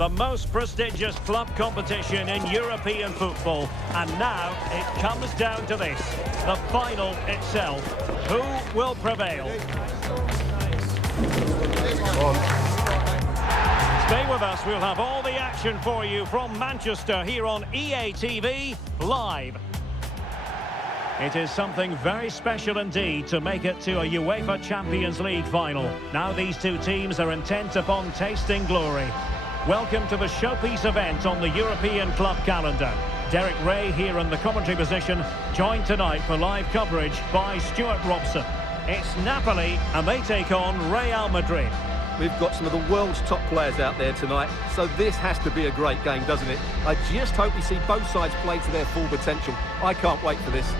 the most prestigious club competition in European football. And now it comes down to this, the final itself. Who will prevail? Stay with us, we'll have all the action for you from Manchester here on EA TV Live. It is something very special indeed to make it to a UEFA Champions League final. Now these two teams are intent upon tasting glory. Welcome to the showpiece event on the European club calendar. Derek Ray here in the commentary position, joined tonight for live coverage by Stuart Robson. It's Napoli and they take on Real Madrid. We've got some of the world's top players out there tonight, so this has to be a great game, doesn't it? I just hope we see both sides play to their full potential. I can't wait for this.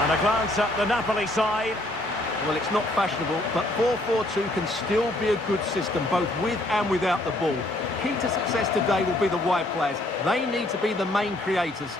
And a glance at the Napoli side. Well, it's not fashionable, but 4-4-2 can still be a good system, both with and without the ball. Key to success today will be the wide players. They need to be the main creators.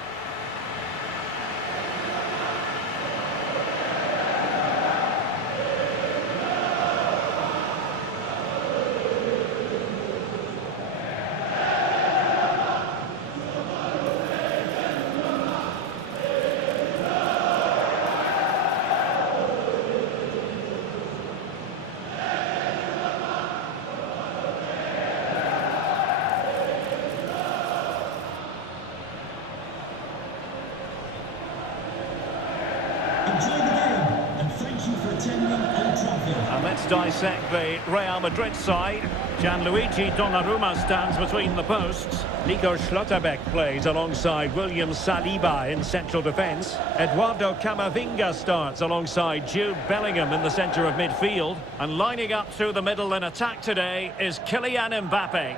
Enjoy the game, and thank you for attending Old Trafford. And let's dissect the Real Madrid side. Gianluigi Donnarumma stands between the posts. Nico Schlotterbeck plays alongside William Saliba in central defence. Eduardo Camavinga starts alongside Jude Bellingham in the centre of midfield. And lining up through the middle in attack today is Kylian Mbappe.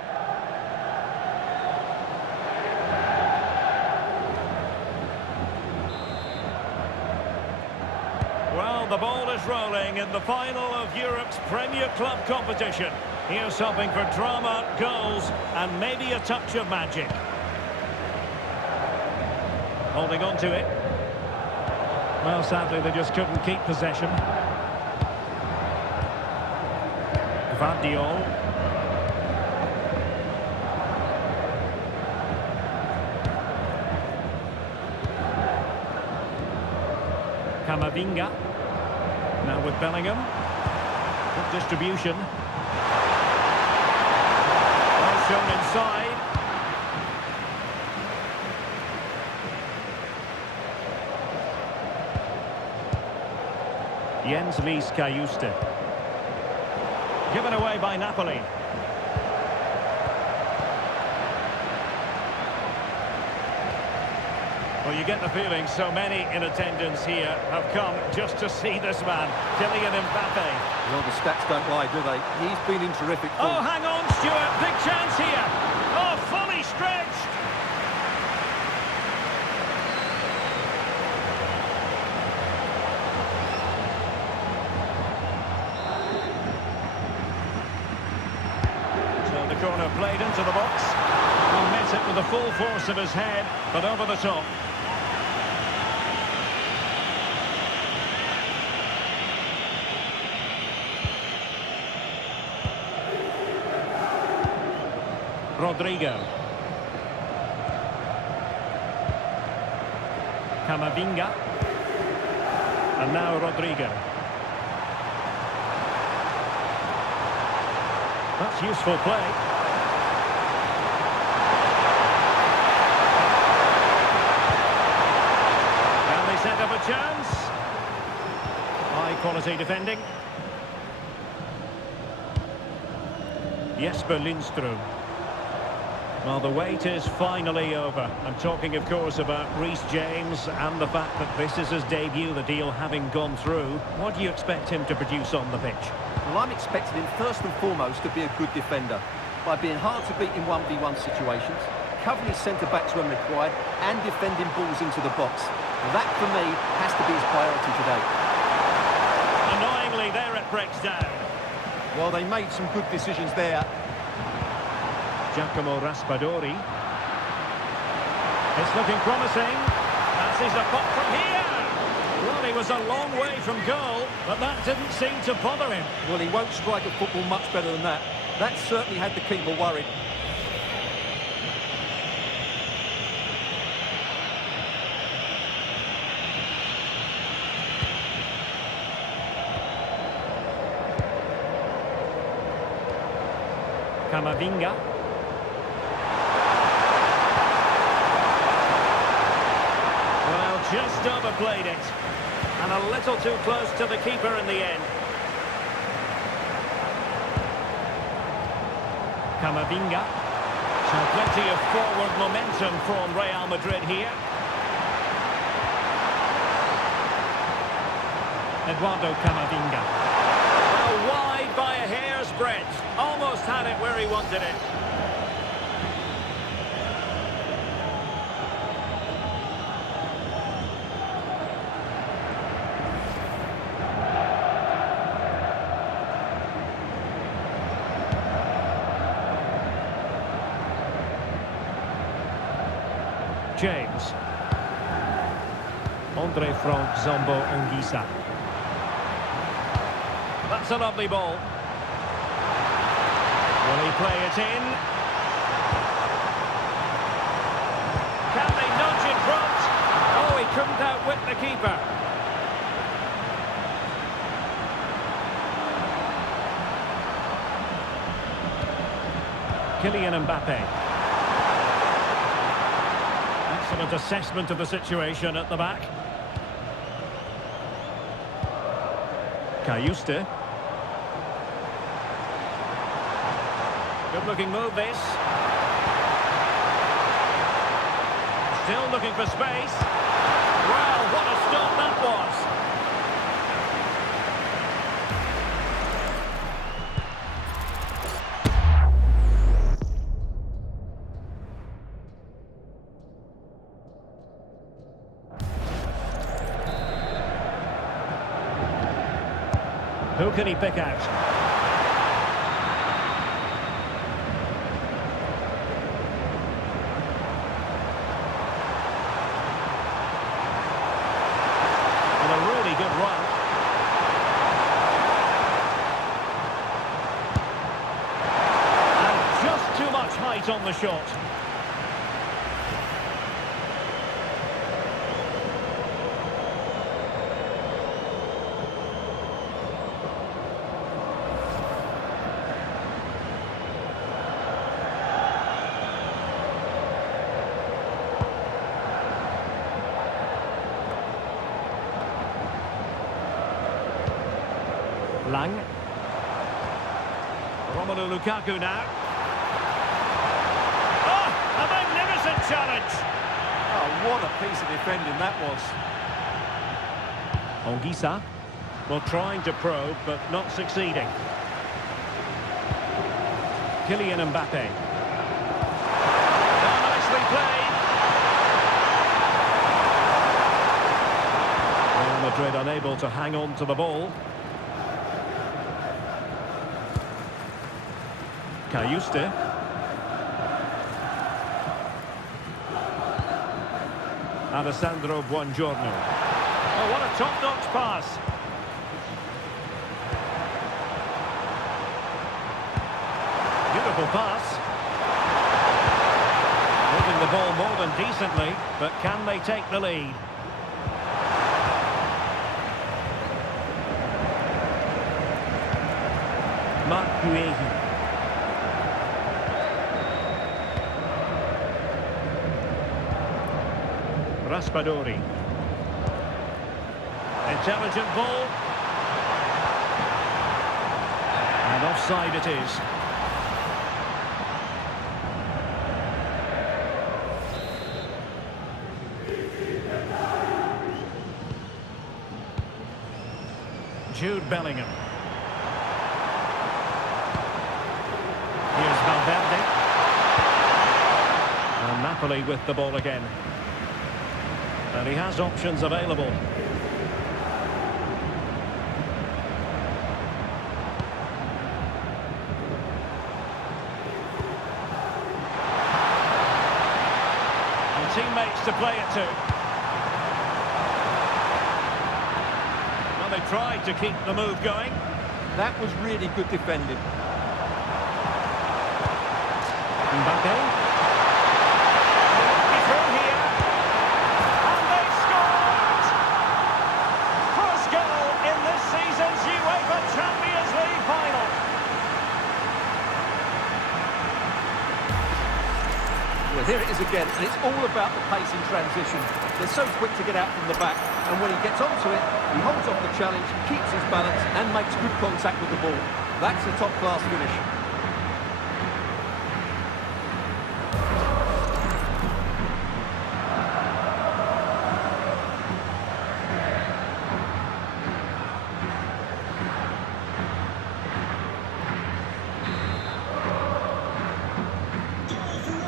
Well, the ball is rolling in the final of Europe's Premier Club competition. Here's hoping for drama, goals, and maybe a touch of magic. Holding on to it. Well, sadly, they just couldn't keep possession. Vardiol. Camavinga. Now with Bellingham. Good distribution. Well shown inside. Jens Lys Kajuste. Given away by Napoli. Well, you get the feeling so many in attendance here have come just to see this man, Kylian Mbappe. Well, the stats don't lie, do they? He's been in terrific form. Oh, hang on, Stuart. Big chance here. Oh, fully stretched. So the corner played into the box. He met it with the full force of his head, but over the top. Rodrigo. Camavinga. And now Rodrigo. That's useful play. And they set up a chance. High quality defending. Jesper Lindström. Well, the wait is finally over. I'm talking, of course, about Reece James and the fact that this is his debut, the deal having gone through. What do you expect him to produce on the pitch? Well, I'm expecting him first and foremost to be a good defender by being hard to beat in 1v1 situations, covering his centre-backs when required, and defending balls into the box. That, for me, has to be his priority today. Annoyingly, there it breaks down. Well, they made some good decisions there. Giacomo Raspadori. It's looking promising. Fancies a pop from here. Well, he was a long way from goal, but that didn't seem to bother him. Well, he won't strike a football much better than that. That certainly had the keeper worried. Camavinga. Well, just overplayed it. And a little too close to the keeper in the end. Camavinga. So plenty of forward momentum from Real Madrid here. Eduardo Camavinga. Well, wide by a hair's breadth. Almost had it where he wanted it. James. Andre Frank Zombo Anguissa. That's a lovely ball. Will he play it in? Can they nudge in front? Oh, he couldn't outwit the keeper. Kylian Mbappe. Excellent assessment of the situation at the back. Cayuste. Good looking move this. Still looking for space. Wow, what a stop that was. Who can he pick out? And a really good run. And just too much height on the shot. Lang. Romelu Lukaku now. Oh, a magnificent challenge. Oh, what a piece of defending that was. Anguissa. Well, trying to probe, but not succeeding. Kylian Mbappe. Oh, nicely played. Real Madrid unable to hang on to the ball. Cayuste. Alessandro Buongiorno. Oh, what a top-notch pass. Beautiful pass. Moving the ball more than decently, but can they take the lead? Marc Guehi. Raspadori. Intelligent ball. And offside it is. Jude Bellingham. Here's Valverde. And Napoli with the ball again. And he has options available. And teammates to play it to. Well, they tried to keep the move going. That was really good defending. Mbappe. Through here. And they scored! First goal in this season's UEFA Champions League final. Well, here it is again, and it's all about the pace in transition. They're so quick to get out from the back, and when he gets onto it, he holds off the challenge, keeps his balance, and makes good contact with the ball. That's a top-class finish.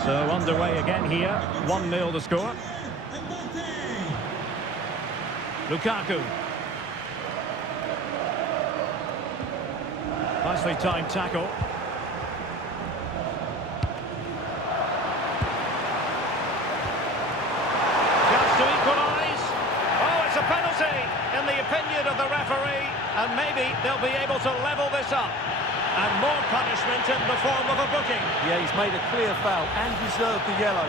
So underway again here, 1-0 the score. Lukaku. Nicely timed tackle. Chance to equalise. Oh, it's a penalty in the opinion of the referee, and maybe they'll be able to level this up. And more punishment in the form of a booking. Yeah, he's made a clear foul and deserved the yellow.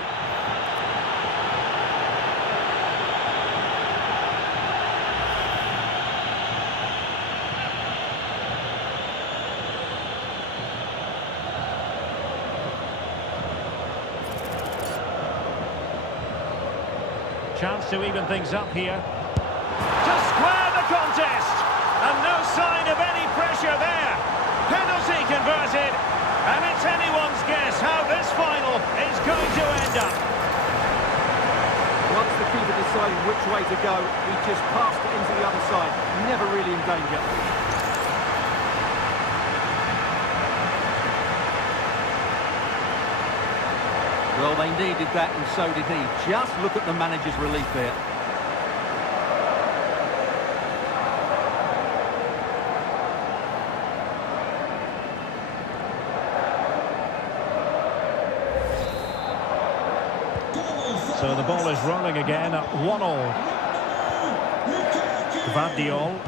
Chance to even things up here. To square the contest! And no sign of any pressure there. Penalty converted. And it's anyone's guess how this final is going to end up. Once the keeper decided which way to go, he just passed it into the other side. Never really in danger. Well, they needed that, and so did he. Just look at the manager's relief there. So the ball is rolling again at 1-1. Gvardiol.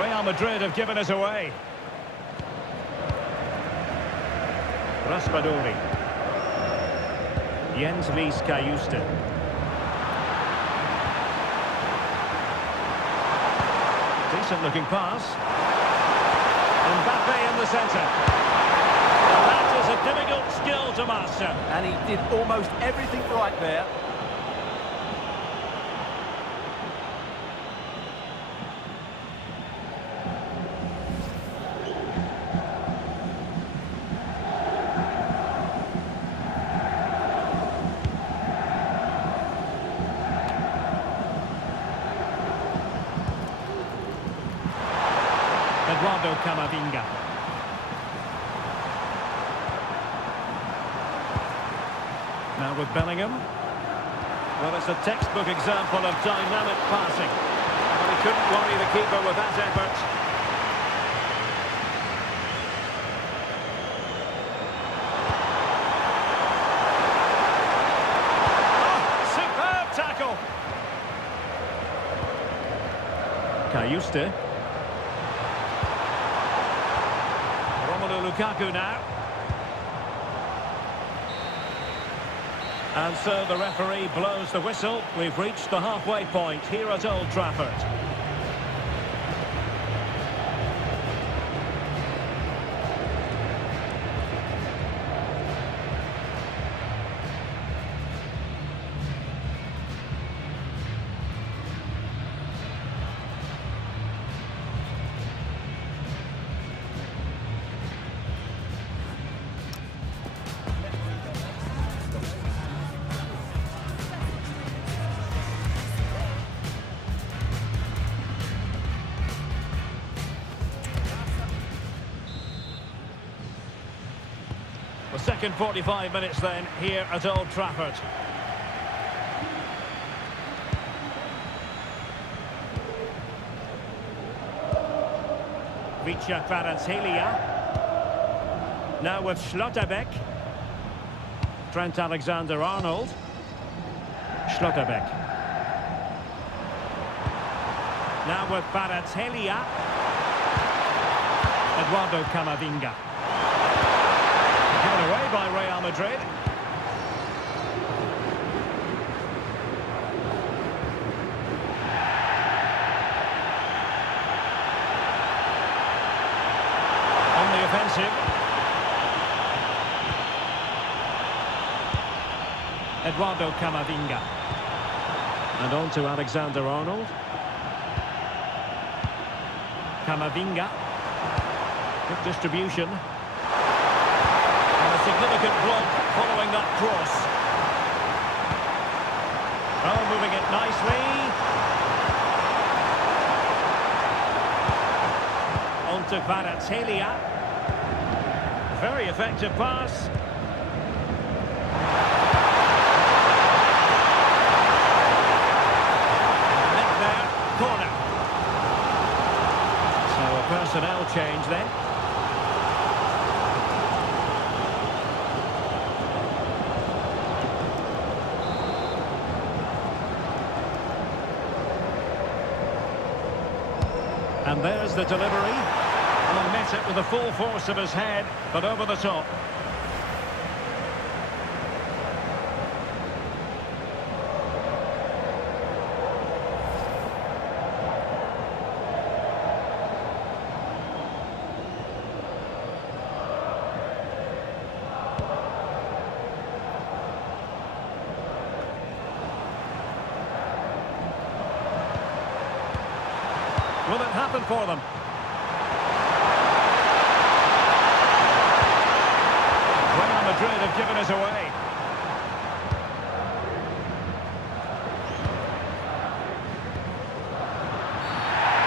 Real Madrid have given us away. Raspadori. Jens Wies Kajuste. Decent looking pass. Mbappe in the centre. That is a difficult skill to master. And he did almost everything right there. Eduardo Camavinga. Now with Bellingham. Well, it's a textbook example of dynamic passing. But he couldn't worry the keeper with that effort. Oh, superb tackle. Kajuste. Lukaku now. And so the referee blows the whistle. We've reached the halfway point here at Old Trafford. second 45 minutes then here at Old Trafford. Vicha Kvaratskhelia. Now with Schlotterbeck. Trent Alexander-Arnold. Schlotterbeck. Now with Kvaratskhelia. Eduardo Camavinga. Given away by Real Madrid. On the offensive. Eduardo Camavinga. And on to Alexander-Arnold. Camavinga. Good distribution. And a significant block following that cross. Oh, moving it nicely. On to Kvaratskhelia. Very effective pass. Corner. So a personnel change then. And there's the delivery. And met it with the full force of his head, but over the top. Will it happen for them? Real Madrid have given us away.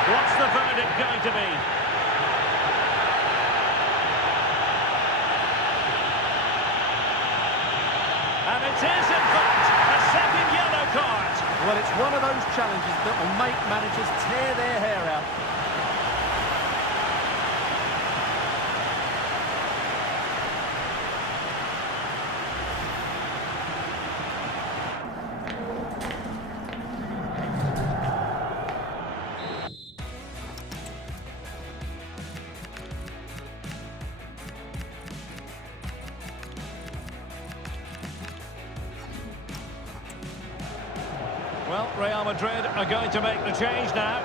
What's the verdict going to be? And it is, in fact, a second yellow card. Well, it's one of those challenges that will make managers tear their hair out. Well, Real Madrid are going to make the change now.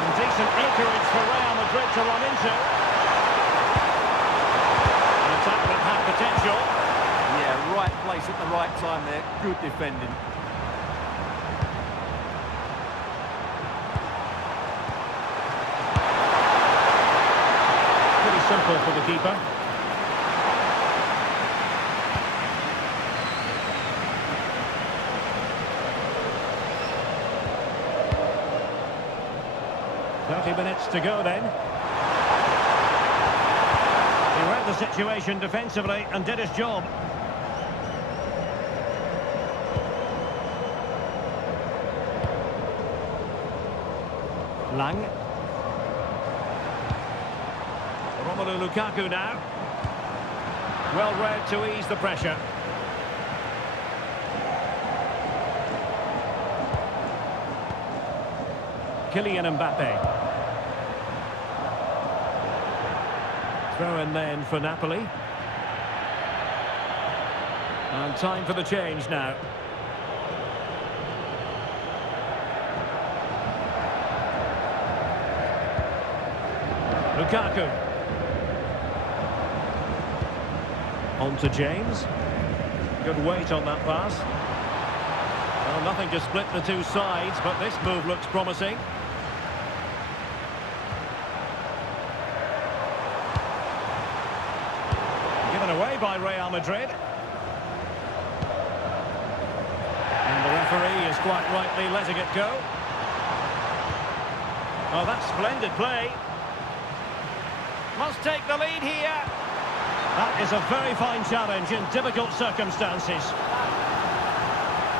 And decent acreage for Real Madrid to run into. Potential. Yeah, right place at the right time there. Good defending. Pretty simple for the keeper. Minutes to go then. He read the situation defensively and did his job. Lang. Romelu Lukaku now. Well read to ease the pressure. Kylian Mbappe. Throw in then for Napoli. And time for the change now. Lukaku. On to James. Good weight on that pass. Well, nothing to split the two sides, but this move looks promising. by Real Madrid. And the referee is quite rightly letting it go. Oh, that's splendid play. Must take the lead here. That is a very fine challenge in difficult circumstances.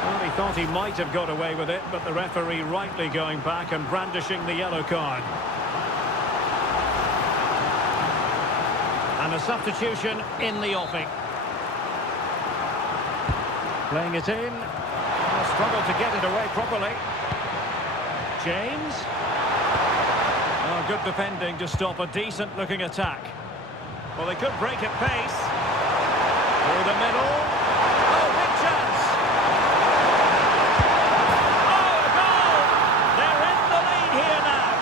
Well, he thought he might have got away with it, but the referee rightly going back and brandishing the yellow card. And a substitution in the offing. Playing it in. Struggled to get it away properly. James. Oh, good defending to stop a decent-looking attack. Well, they could break at pace. Through the middle. Oh, big chance. Oh, a goal! They're in the lead here now.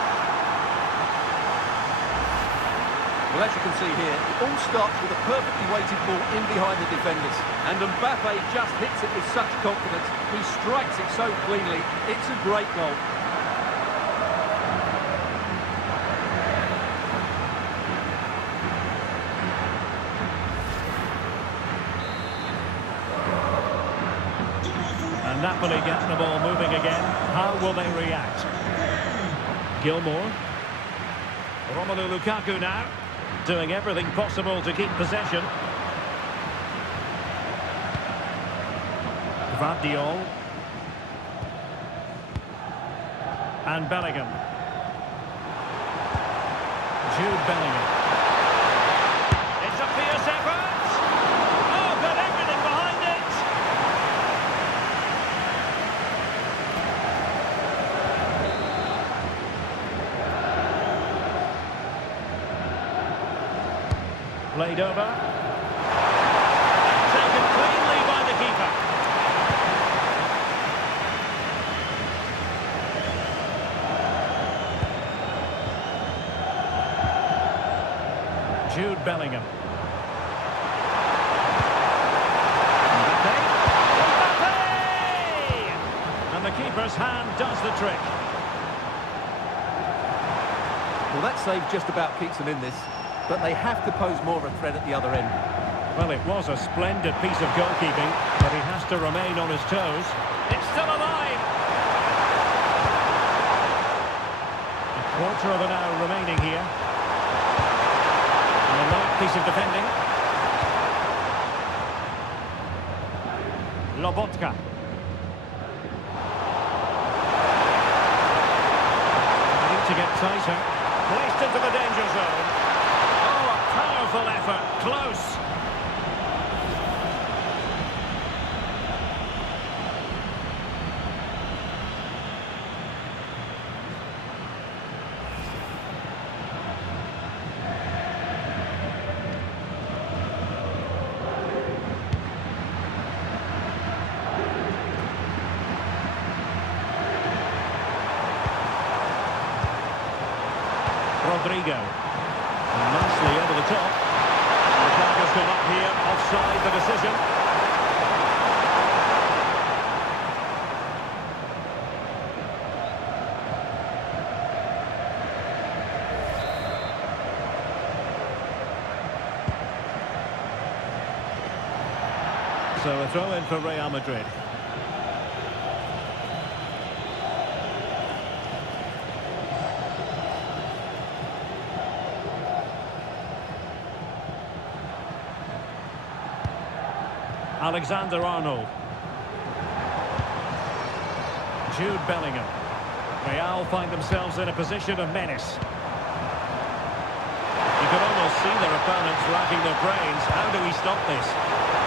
Well, as you can see here, it all starts with a perfectly weighted ball in behind the defenders. And Mbappe just hits it with such confidence. He strikes it so cleanly. It's a great goal. And Napoli get the ball moving again. How will they react? Gilmour. Romelu Lukaku now, doing everything possible to keep possession. Vardiol. And Bellingham. Jude Bellingham. It's a fierce effort. Oh, got everything behind it. Played over. Taken cleanly by the keeper. Jude Bellingham. Mbappe. Mbappe! And the keeper's hand does the trick. Well, that save just about keeps them in this. But they have to pose more of a threat at the other end. Well, it was a splendid piece of goalkeeping, but he has to remain on his toes. It's still alive! A quarter of an hour remaining here. And a light piece of defending. Lobotka. Need to get tighter. Placed into the danger zone. Powerful effort, close. Rodrigo. Nicely over the top. The flag has come up here, offside the decision. So a throw in for Real Madrid. Alexander-Arnold. Jude Bellingham. Real find themselves in a position of menace. You could almost see their opponents racking their brains. How do we stop this?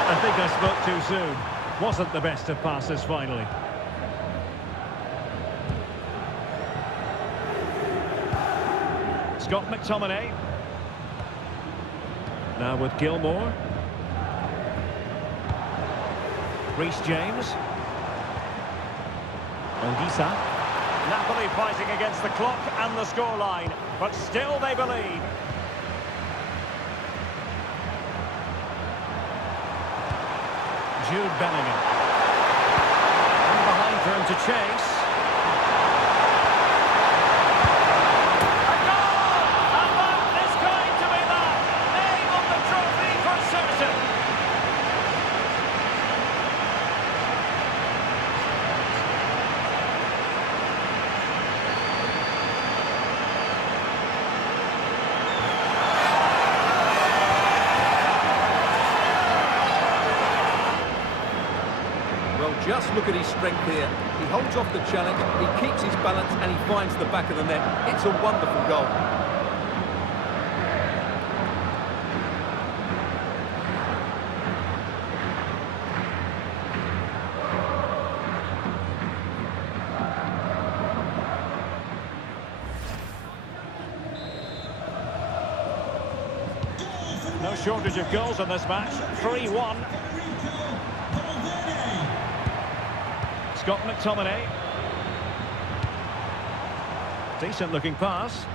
I think I spoke too soon. Wasn't the best of passes finally. Scott McTominay. Now with Gilmour. Reece James. Odisa. Napoli fighting against the clock and the scoreline, but still they believe. Jude Bellingham. And behind for him to chase. A goal! And that is going to be that. Name on the trophy for certain. Just look at his strength here. He holds off the challenge, he keeps his balance and he finds the back of the net. It's a wonderful goal. No shortage of goals in this match. 3-1. Scott McTominay. Decent looking pass.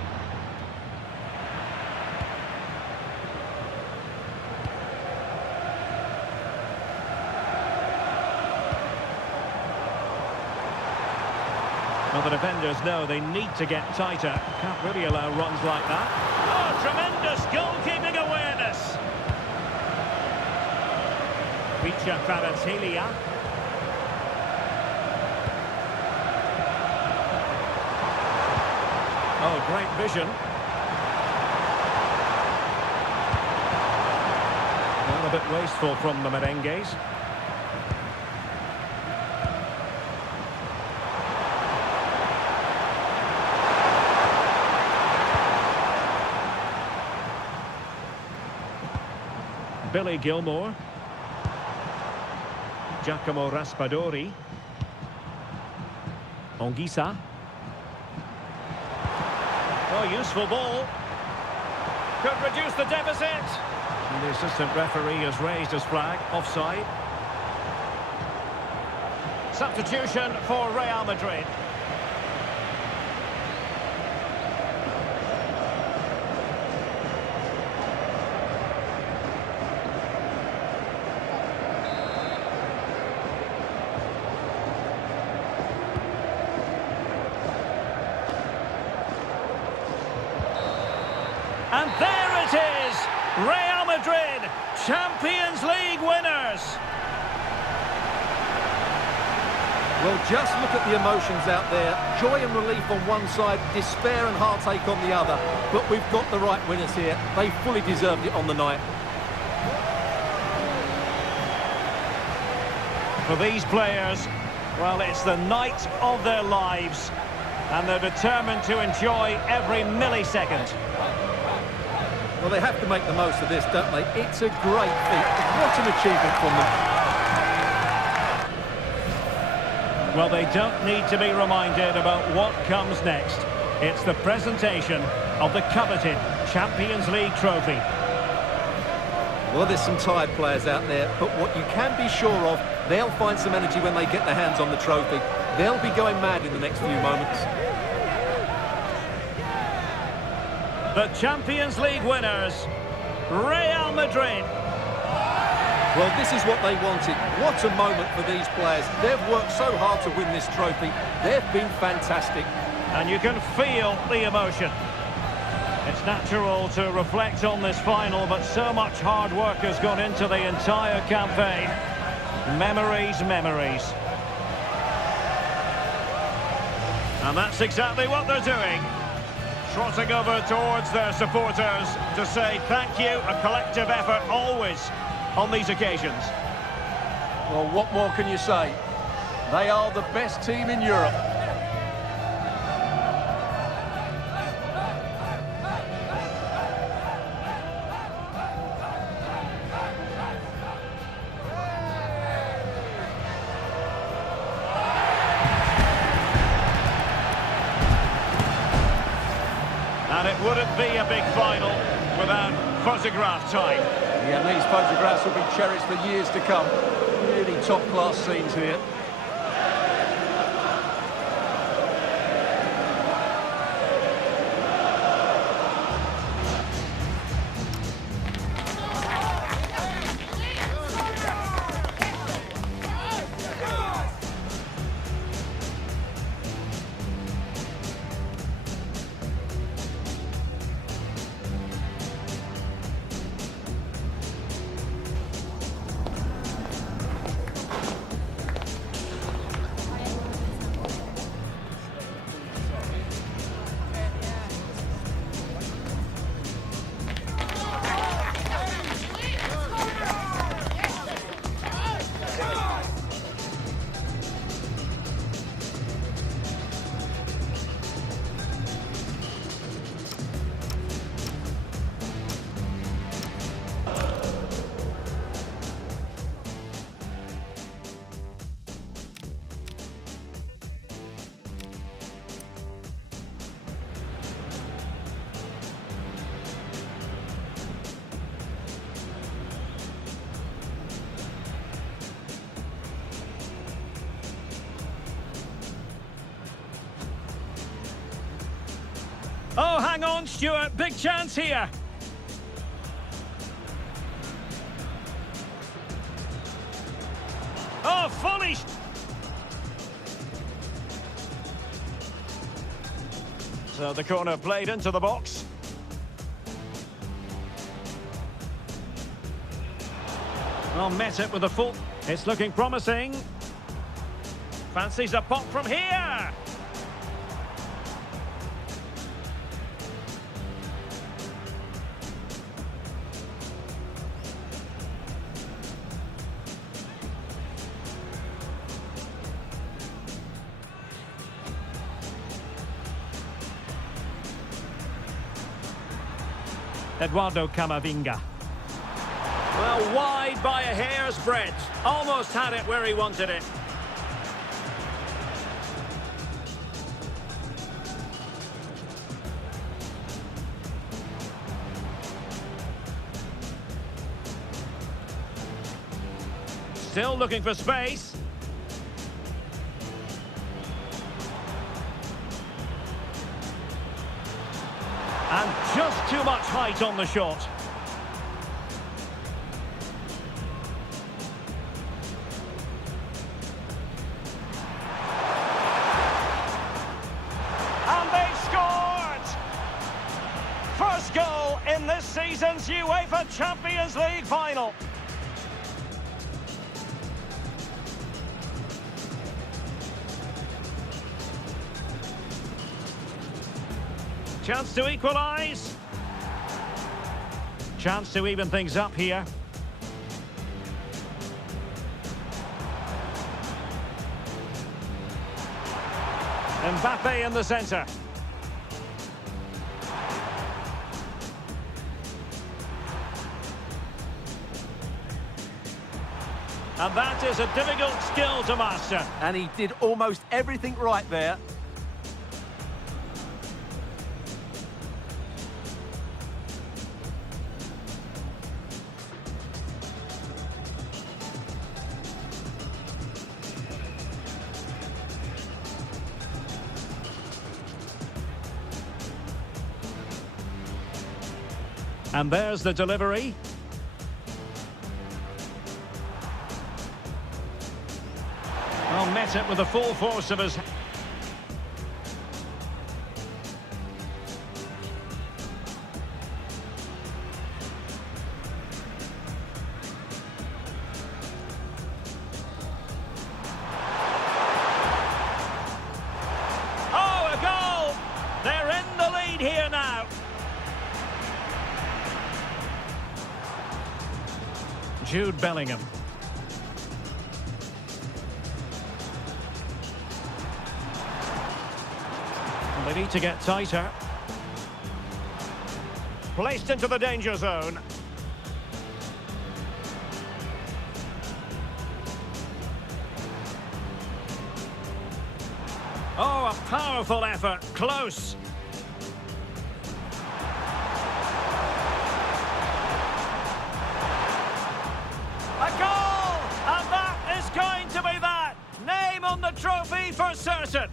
Well, the defenders know they need to get tighter. Can't really allow runs like that. Oh, tremendous goalkeeping awareness. Richa Kvaratskhelia. Oh, great vision. Well, a bit wasteful from the Merengues. Billy Gilmore. Giacomo Raspadori. Anguissa. Oh, useful ball. Could reduce the deficit. And the assistant referee has raised his flag. Offside. Substitution for Real Madrid. And there it is! Real Madrid, Champions League winners! Well, just look at the emotions out there. Joy and relief on one side, despair and heartache on the other. But we've got the right winners here. They fully deserved it on the night. For these players, well, it's the night of their lives. And they're determined to enjoy every millisecond. Well, they have to make the most of this, don't they? It's a great feat. What an achievement from them. Well, they don't need to be reminded about what comes next. It's the presentation of the coveted Champions League trophy. Well, there's some tired players out there, but what you can be sure of, they'll find some energy when they get their hands on the trophy. They'll be going mad in the next few moments. The Champions League winners, Real Madrid. Well, this is what they wanted. What a moment for these players. They've worked so hard to win this trophy. They've been fantastic. And you can feel the emotion. It's natural to reflect on this final, but so much hard work has gone into the entire campaign. Memories, memories. And that's exactly what they're doing. Trotting over towards their supporters to say thank you, a collective effort always on these occasions. Well, what more can you say? They are the best team in Europe. And it wouldn't be a big final without photograph time. Yeah, and these photographs will be cherished for years to come. Really top-class scenes here. Stuart, big chance here. Oh, fully. So the corner played into the box. Well, met it with a full. It's looking promising. Fancies a pop from here. Eduardo Camavinga. Well, wide by a hair's breadth. Almost had it where he wanted it. Still looking for space. And just too much height on the shot. And they've scored! First goal in this season's UEFA Champions League final. Chance to equalise. Chance to even things up here. Mbappe in the centre. And that is a difficult skill to master. And he did almost everything right there. And there's the delivery. Well, met it with the full force of his... Oh, a goal! They're in the lead here now. Jude Bellingham. Well, they need to get tighter. Placed into the danger zone. Oh, a powerful effort. Close. A goal! And that is going to be that. Name on the trophy for certain.